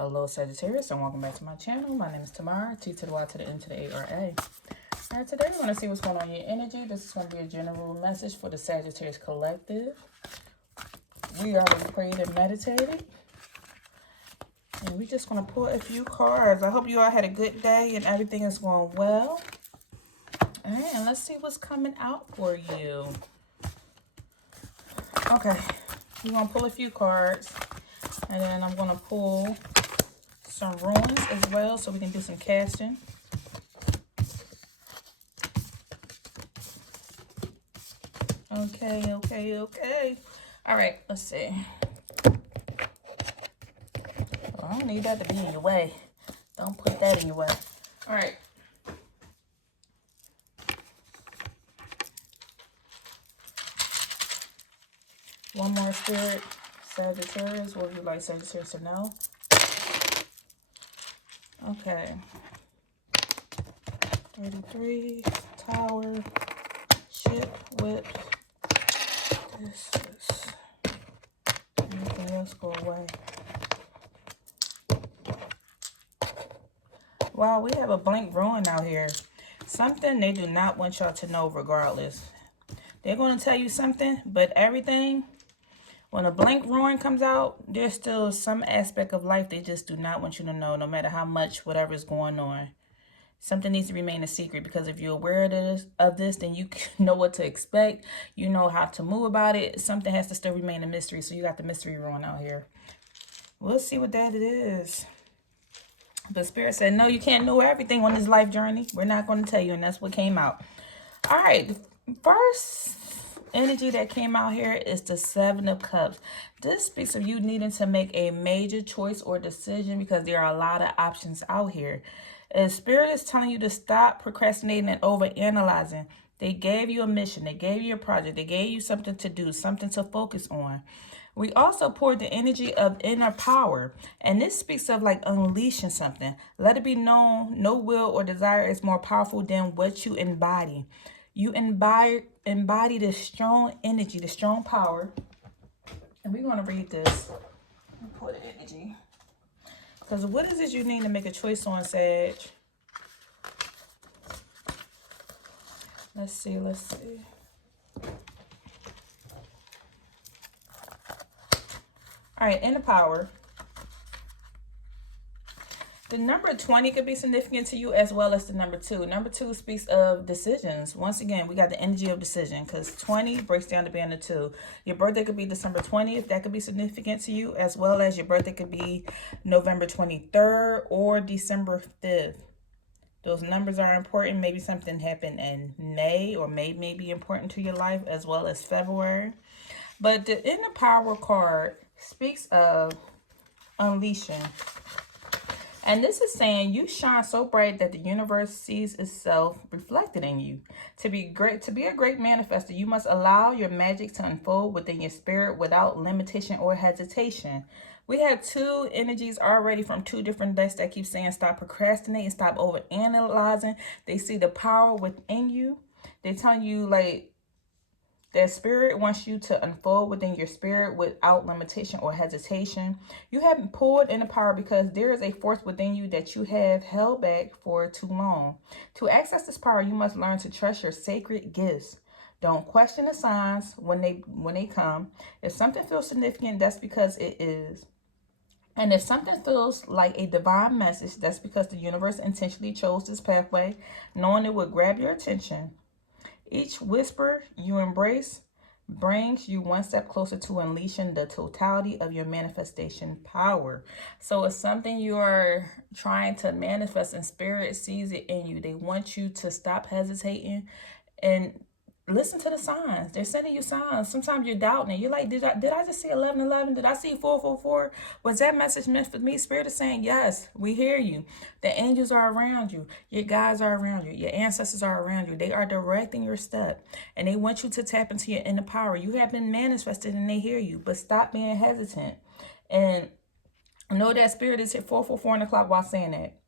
Hello Sagittarius, and welcome back to my channel. My name is Tamara, T to the Y to the N to the A-R-A. Alright, today we're going to see what's going on in your energy. This is going to be a general message for the Sagittarius Collective. We already prayed and meditated. And we're just going to pull a few cards. I hope you all had a good day and everything is going well. Alright, and let's see what's coming out for you. Okay, we're going to pull a few cards. And then I'm going to pull some runes as well so we can do some casting. Okay. All right, let's see. Oh, I don't need that to be in your way. Don't put that in your way. All right. One more spirit. Sagittarius, what would you like Sagittarius to know? Okay. 33, Tower, Ship, Whip. This is... Anything else go away. Wow, we have a blank ruin out here. Something they do not want y'all to know regardless. They're going to tell you something, but everything... When a blank ruin comes out, there's still some aspect of life they just do not want you to know, no matter how much, whatever is going on. Something needs to remain a secret, because if you're aware of this, then you know what to expect. You know how to move about it. Something has to still remain a mystery, so you got the mystery ruin out here. We'll see what that is. But Spirit said, no, you can't know everything on this life journey. We're not going to tell you, and that's what came out. All right, first energy that came out here is the Seven of Cups. This speaks of you needing to make a major choice or decision because there are a lot of options out here. And Spirit is telling you to stop procrastinating and overanalyzing. They gave you a mission. They gave you a project. They gave you something to do, something to focus on. We also poured the energy of inner power. And this speaks of like unleashing something. Let it be known, no will or desire is more powerful than what you embody. You embody this strong energy, the strong power. And we're going to read this. Pour the energy. Because what is it you need to make a choice on, Sag? Let's see. All right, inner power. The number 20 could be significant to you as well as the number 2. Number 2 speaks of decisions. Once again, we got the energy of decision because 20 breaks down to being a 2. Your birthday could be December 20th. That could be significant to you, as well as your birthday could be November 23rd or December 5th. Those numbers are important. Maybe something happened in May or may be important to your life, as well as February. But the inner power card speaks of unleashing. And this is saying you shine so bright that the universe sees itself reflected in you. To be a great manifester, you must allow your magic to unfold within your spirit without limitation or hesitation. We have 2 energies already from 2 different decks that keep saying stop procrastinating, stop overanalyzing. They see the power within you. They're telling you like that spirit wants you to unfold within your spirit without limitation or hesitation. You haven't pulled in the power because there is a force within you that you have held back for too long. To access this power, you must learn to trust your sacred gifts. Don't question the signs when they come. If something feels significant, that's because it is. And if something feels like a divine message, that's because the universe intentionally chose this pathway, knowing it would grab your attention. Each whisper you embrace brings you one step closer to unleashing the totality of your manifestation power. So it's something you are trying to manifest, and Spirit sees it in you. They want you to stop hesitating and listen to the signs. They're sending you signs. Sometimes you're doubting it. You're like, did I just see 1111? Did I see 444? Was that message meant for me? Spirit is saying, yes, we hear you. The angels are around you. Your guides are around you. Your ancestors are around you. They are directing your step. And they want you to tap into your inner power. You have been manifested and they hear you. But stop being hesitant. And know that Spirit is hit 444 on the clock while saying that.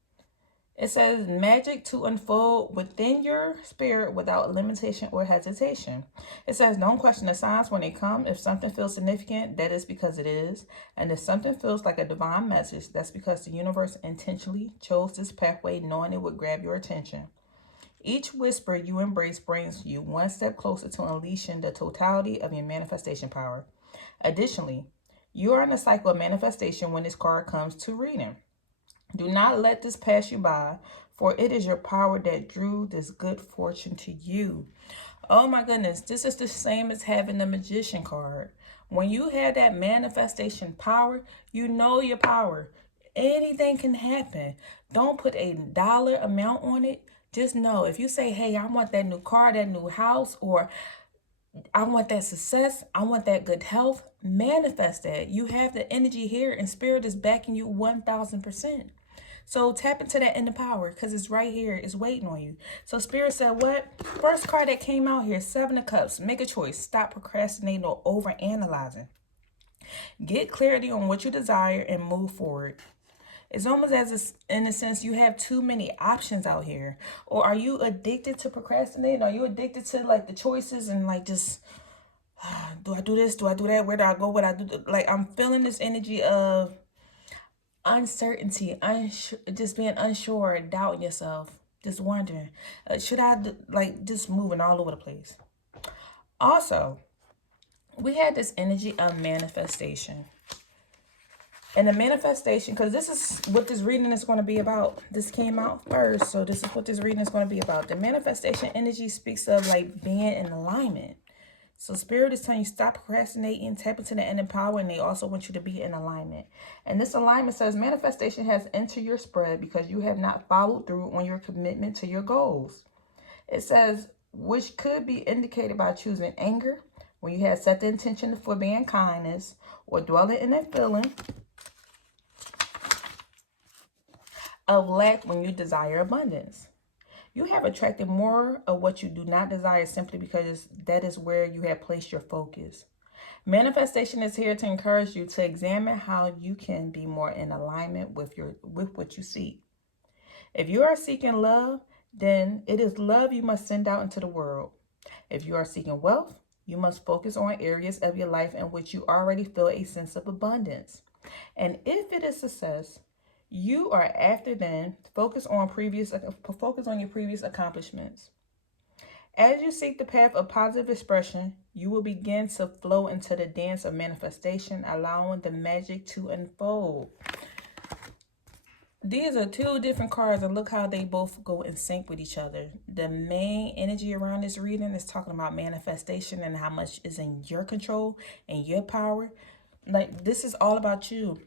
It says magic to unfold within your spirit without limitation or hesitation. It says don't question the signs when they come. If something feels significant, that is because it is. And if something feels like a divine message, that's because the universe intentionally chose this pathway knowing it would grab your attention. Each whisper you embrace brings you one step closer to unleashing the totality of your manifestation power. Additionally, you are in a cycle of manifestation when this card comes to reading. Do not let this pass you by, for it is your power that drew this good fortune to you. Oh my goodness, this is the same as having the magician card. When you have that manifestation power, you know your power. Anything can happen. Don't put a dollar amount on it. Just know if you say, hey, I want that new car, that new house, or I want that success, I want that good health, manifest that. You have the energy here and spirit is backing you 1000%. So tap into that inner power because it's right here. It's waiting on you. So spirit said what? First card that came out here, 7 of Cups. Make a choice. Stop procrastinating or overanalyzing. Get clarity on what you desire and move forward. It's almost as in a sense you have too many options out here. Or are you addicted to procrastinating? Are you addicted to like the choices and like just, do I do this? Do I do that? Where do I go? What I do? Like I'm feeling this energy of uncertainty, just being unsure, doubting yourself, just wondering, should I like just moving all over the place. Also, we had this energy of manifestation. And the manifestation, because this is what this reading is going to be about. This came out first, so this is what this reading is going to be about. The manifestation energy speaks of like being in alignment. So spirit is telling you stop procrastinating, tap into the inner power, and they also want you to be in alignment. And this alignment says manifestation has entered your spread because you have not followed through on your commitment to your goals. It says, which could be indicated by choosing anger when you have set the intention for being kindness, or dwelling in a feeling of lack when you desire abundance. You have attracted more of what you do not desire simply because that is where you have placed your focus. Manifestation is here to encourage you to examine how you can be more in alignment with what you seek. If you are seeking love, then it is love you must send out into the world. If you are seeking wealth, you must focus on areas of your life in which you already feel a sense of abundance. And if it is success, you are after then focus on your previous accomplishments. As you seek the path of positive expression, you will begin to flow into the dance of manifestation, allowing the magic to unfold. These are 2 different cards, and look how they both go in sync with each other. The main energy around this reading is talking about manifestation and how much is in your control and your power. Like, this is all about you.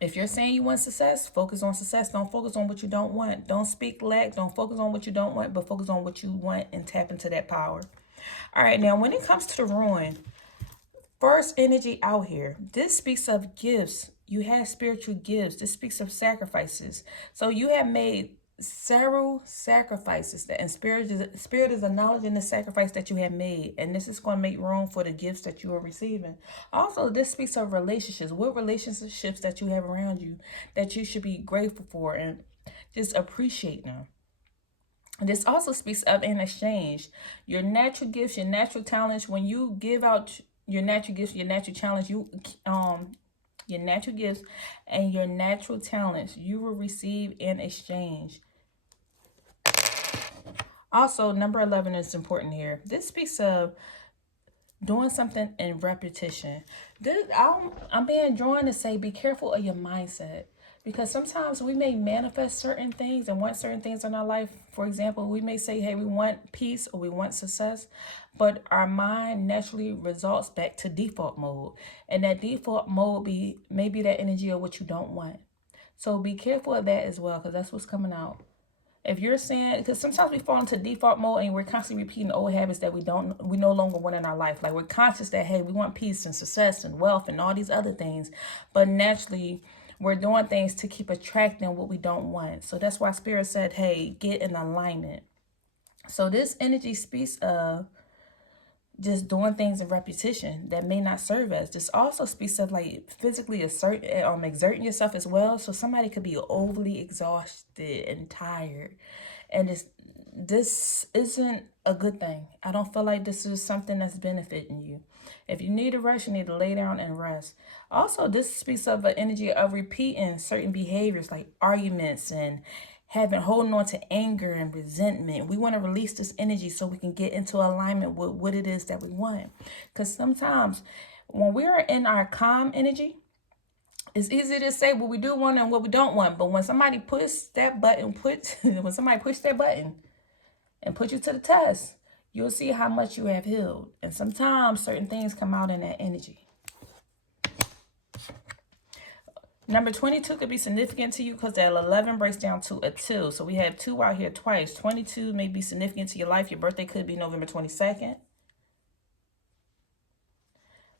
If you're saying you want success, focus on success. Don't focus on what you don't want. Don't speak lack. Don't focus on what you don't want, but focus on what you want and tap into that power. All right, now when it comes to the Rune, first energy out here, this speaks of gifts. You have spiritual gifts. This speaks of sacrifices. So you have made several sacrifices, and spirit is acknowledging the sacrifice that you have made, and this is going to make room for the gifts that you are receiving. Also, this speaks of relationships. What relationships that you have around you that you should be grateful for and just appreciate them. This also speaks of an exchange. Your natural gifts, your natural talents. When you give out your natural gifts, your natural challenge, your natural gifts and your natural talents, you will receive in exchange. Also, number 11 is important here. This speaks of doing something in repetition. I'm being drawn to say be careful of your mindset, because sometimes we may manifest certain things and want certain things in our life. For example, we may say, hey, we want peace or we want success, but our mind naturally results back to default mode. And that default mode may be that energy of what you don't want. So be careful of that as well, because that's what's coming out. If you're saying, because sometimes we fall into default mode and we're constantly repeating old habits that we no longer want in our life. Like, we're conscious that, hey, we want peace and success and wealth and all these other things, but naturally we're doing things to keep attracting what we don't want. So that's why Spirit said, hey, get in alignment. So this energy speaks of just doing things in repetition that may not serve us. This also speaks of like physically exerting yourself as well. So somebody could be overly exhausted and tired, and this isn't a good thing. I don't feel like this is something that's benefiting you. If you need a rest, you need to lay down and rest. Also, this speaks of an energy of repeating certain behaviors like arguments and holding on to anger and resentment. We want to release this energy so we can get into alignment with what it is that we want. Because sometimes when we are in our calm energy, it's easy to say what we do want and what we don't want. But when somebody pushes that button, when somebody pushes that button and put you to the test, you'll see how much you have healed. And sometimes certain things come out in that energy. Number 22 could be significant to you because that 11 breaks down to a 2. So we have 2 out here twice. 22 may be significant to your life. Your birthday could be November 22nd.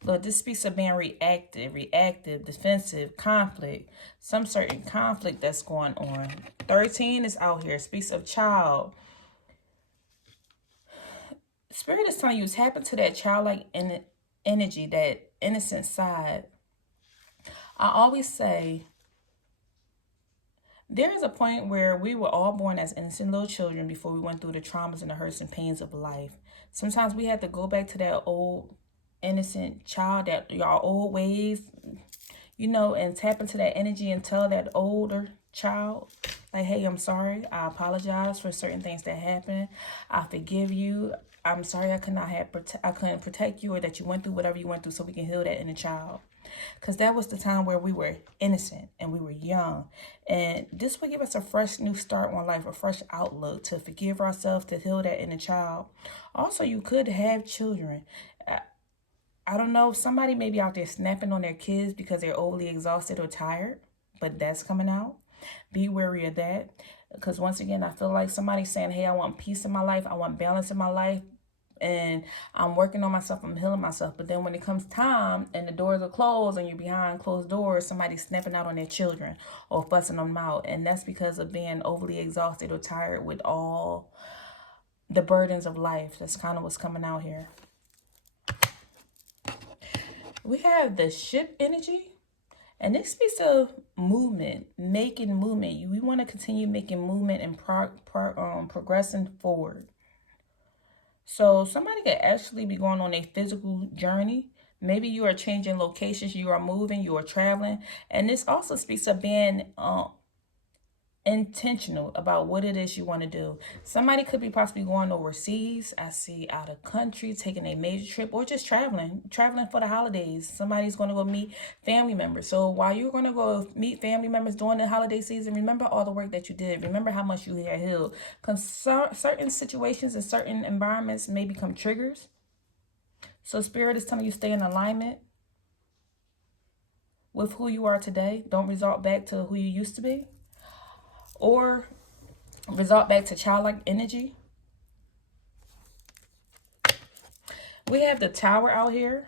But this speaks of being reactive, defensive, conflict. Some certain conflict that's going on. 13 is out here. It speaks of child. Spirit is telling you it's happened to that childlike energy, that innocent side. I always say there is a point where we were all born as innocent little children before we went through the traumas and the hurts and pains of life. Sometimes we have to go back to that old innocent child, that your old ways, you know, and tap into that energy and tell that older child, like, hey, I'm sorry. I apologize for certain things that happened. I forgive you. I'm sorry I couldn't protect you, or that you went through whatever you went through, so we can heal that inner child. Because that was the time where we were innocent and we were young. And this will give us a fresh new start on life, a fresh outlook to forgive ourselves, to heal that inner child. Also, you could have children. I don't know, somebody may be out there snapping on their kids because they're overly exhausted or tired, but that's coming out. Be wary of that. Because once again, I feel like somebody's saying, hey, I want peace in my life. I want balance in my life. And I'm working on myself, I'm healing myself. But then when it comes time and the doors are closed and you're behind closed doors, somebody's snapping out on their children or fussing them out. And that's because of being overly exhausted or tired with all the burdens of life. That's kind of what's coming out here. We have the ship energy. And this speaks of movement, making movement. We want to continue making movement and progressing forward. So somebody could actually be going on a physical journey. Maybe you are changing locations, you are moving, you are traveling. And this also speaks of being intentional about what it is you want to do. Somebody could be possibly going overseas. I see out of country, taking a major trip, or just traveling for the holidays. Somebody's going to go meet family members. So while you're going to go meet family members during the holiday season, remember all the work that you did. Remember how much you had healed. Because certain situations and certain environments may become triggers. So Spirit is telling you stay in alignment with who you are today. Don't resort back to who you used to be. Or resort back to childlike energy. We have the Tower out here.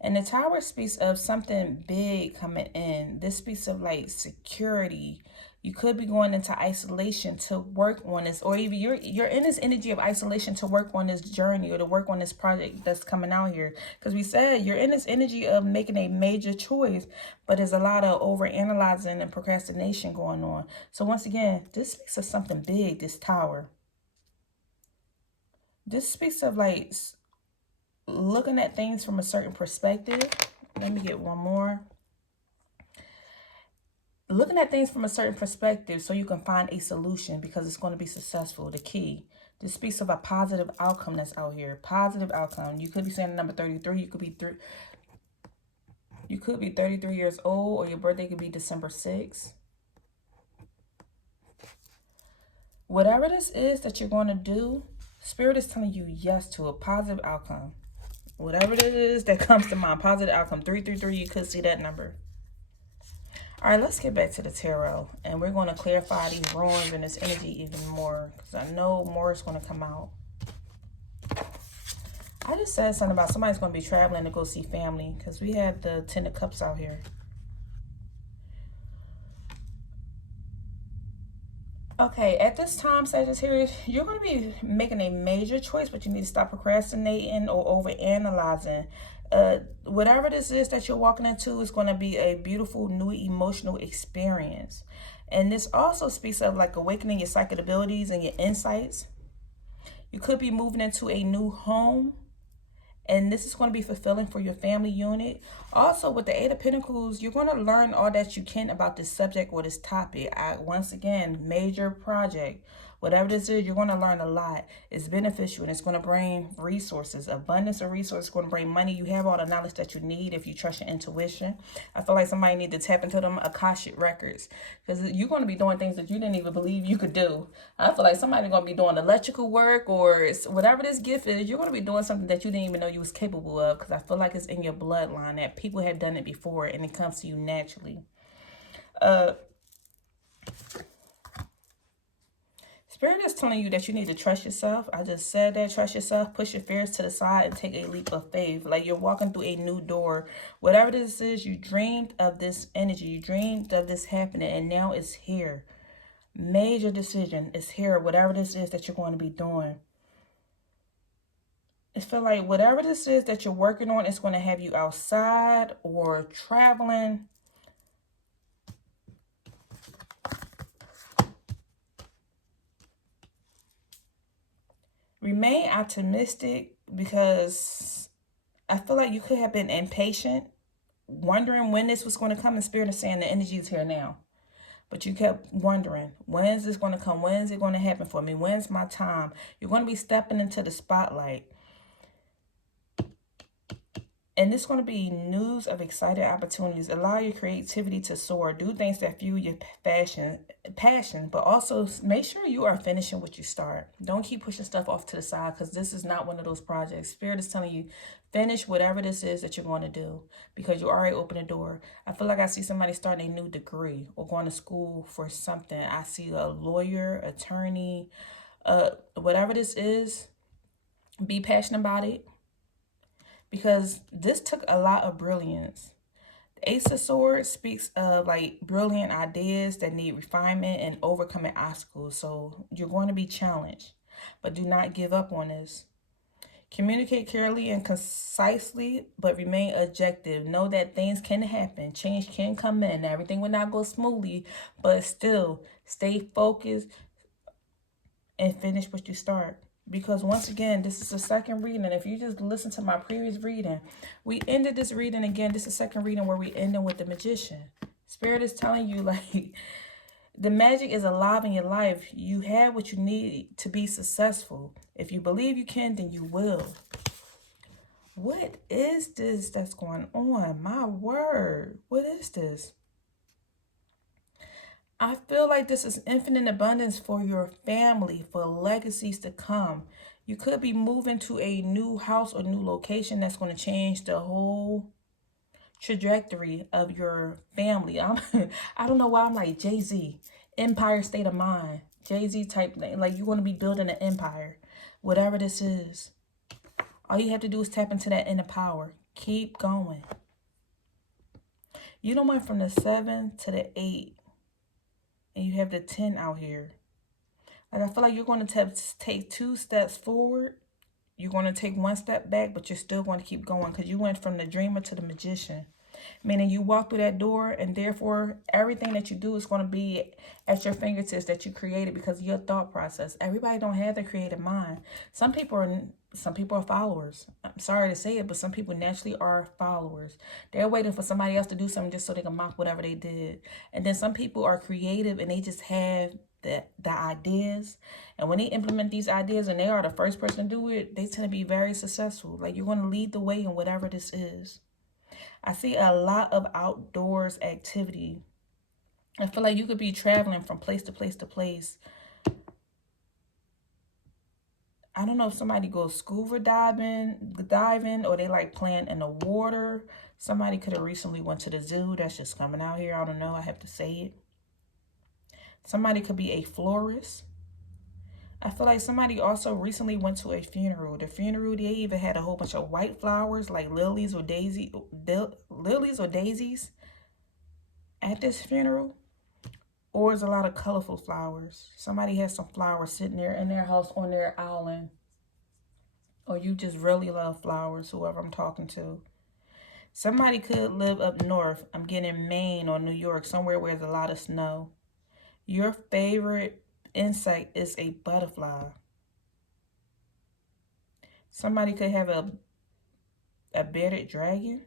And the Tower speaks of something big coming in. This speaks of like security. You could be going into isolation to work on this, or even you're in this energy of isolation to work on this journey or to work on this project that's coming out here. Because we said you're in this energy of making a major choice, but there's a lot of overanalyzing and procrastination going on. So once again, this speaks of something big, this Tower. This speaks of like looking at things from a certain perspective. Let me get one more. Looking at things from a certain perspective so you can find a solution because it's going to be successful. The key. This speaks of a positive outcome that's out here. Positive outcome. You could be saying the number 33. You could be 33 years old, or your birthday could be December 6th. Whatever this is that you're going to do, Spirit is telling you yes to a positive outcome. Whatever it is that comes to mind, positive outcome. 333, you could see that number. All right, let's get back to the tarot. And we're going to clarify these runes and this energy even more, because I know more is going to come out. I just said something about somebody's going to be traveling to go see family, because we had the Ten of Cups out here. Okay, at this time, Sagittarius, you're going to be making a major choice, but you need to stop procrastinating or overanalyzing. Whatever this is that you're walking into is going to be a beautiful new emotional experience. And this also speaks of like awakening your psychic abilities and your insights. You could be moving into a new home, and this is going to be fulfilling for your family unit. Also, with the Eight of Pentacles, you're going to learn all that you can about this subject or this topic. Once again, major project. Whatever this is, you're going to learn a lot. It's beneficial, and it's going to bring resources. Abundance of resources, going to bring money. You have all the knowledge that you need if you trust your intuition. I feel like somebody need to tap into them Akashic records, because you're going to be doing things that you didn't even believe you could do. I feel like somebody's going to be doing electrical work, or whatever this gift is, you're going to be doing something that you didn't even know you was capable of, because I feel like it's in your bloodline that people have done it before and it comes to you naturally. Spirit is telling you that you need to trust yourself. I just said that. Trust yourself. Push your fears to the side and take a leap of faith. Like you're walking through a new door. Whatever this is, you dreamed of this energy. You dreamed of this happening, and now it's here. Major decision is here. Whatever this is that you're going to be doing. I feel like whatever this is that you're working on, it's going to have you outside or traveling. Remain optimistic, because I feel like you could have been impatient, wondering when this was going to come, and Spirit is saying the energy is here now. But you kept wondering, when is this going to come? When is it going to happen for me? When's my time? You're going to be stepping into the spotlight. And this is going to be news of exciting opportunities. Allow your creativity to soar. Do things that fuel your passion, but also make sure you are finishing what you start. Don't keep pushing stuff off to the side, because this is not one of those projects. Spirit is telling you, finish whatever this is that you're going to do, because you already opened the door. I feel like I see somebody starting a new degree or going to school for something. I see a lawyer, attorney, whatever this is, be passionate about it, because this took a lot of brilliance. The Ace of Swords speaks of like brilliant ideas that need refinement and overcoming obstacles. So you're going to be challenged, but do not give up on this. Communicate clearly and concisely, but remain objective. Know that things can happen. Change can come in. Everything will not go smoothly, but still stay focused and finish what you start. Because once again, this is the second reading. And if you just listen to my previous reading, we ended this reading again. This is the second reading where we ended with the Magician. Spirit is telling you, like, the magic is alive in your life. You have what you need to be successful. If you believe you can, then you will. What is this that's going on? My word. What is this? I feel like this is infinite abundance for your family, for legacies to come. You could be moving to a new house or new location that's going to change the whole trajectory of your family. I don't know why I'm like Jay-Z, Empire State of Mind, Jay-Z type thing. Like you're going to be building an empire, whatever this is. All you have to do is tap into that inner power. Keep going. You don't went from the 7 to the 8. And you have the 10 out here. Like, I feel like you're going to take 2 steps forward. You're going to take 1 step back, but you're still going to keep going, because you went from the dreamer to the magician. Meaning you walk through that door, and therefore everything that you do is going to be at your fingertips that you created because of your thought process. Everybody don't have the creative mind. Some people are followers. I'm sorry to say it, but some people naturally are followers. They're waiting for somebody else to do something just so they can mock whatever they did. And then some people are creative and they just have the ideas. And when they implement these ideas and they are the first person to do it, they tend to be very successful. Like, you're going to lead the way in whatever this is. I see a lot of outdoors activity. I feel like you could be traveling from place to place to place. I don't know if somebody goes scuba diving, or they like playing in the water. Somebody could have recently went to the zoo. That's just coming out here. I don't know. I have to say it. Somebody could be a florist. I feel like somebody also recently went to a funeral. The funeral, they even had a whole bunch of white flowers, like lilies or daisies at this funeral. Or it's a lot of colorful flowers. Somebody has some flowers sitting there in their house on their island. Or you just really love flowers, whoever I'm talking to. Somebody could live up north. I'm getting Maine or New York, somewhere where there's a lot of snow. Your favorite insect is a butterfly. Somebody could have a bearded dragon.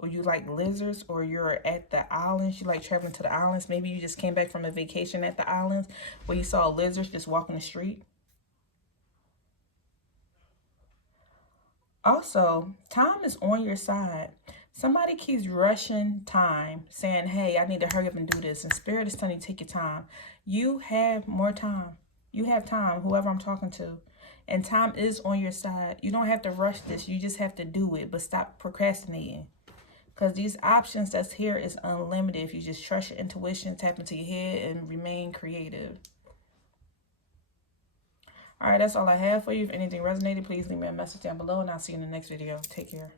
Or you like lizards, or you're at the islands. You like traveling to the islands. Maybe you just came back from a vacation at the islands where you saw lizards just walking the street. Also, time is on your side. Somebody keeps rushing time, saying, hey, I need to hurry up and do this. And Spirit is telling you, take your time. You have more time. You have time, whoever I'm talking to. And time is on your side. You don't have to rush this. You just have to do it. But stop procrastinating. Because these options that's here is unlimited if you just trust your intuition, tap into your head, and remain creative. All right, that's all I have for you. If anything resonated, please leave me a message down below, and I'll see you in the next video. Take care.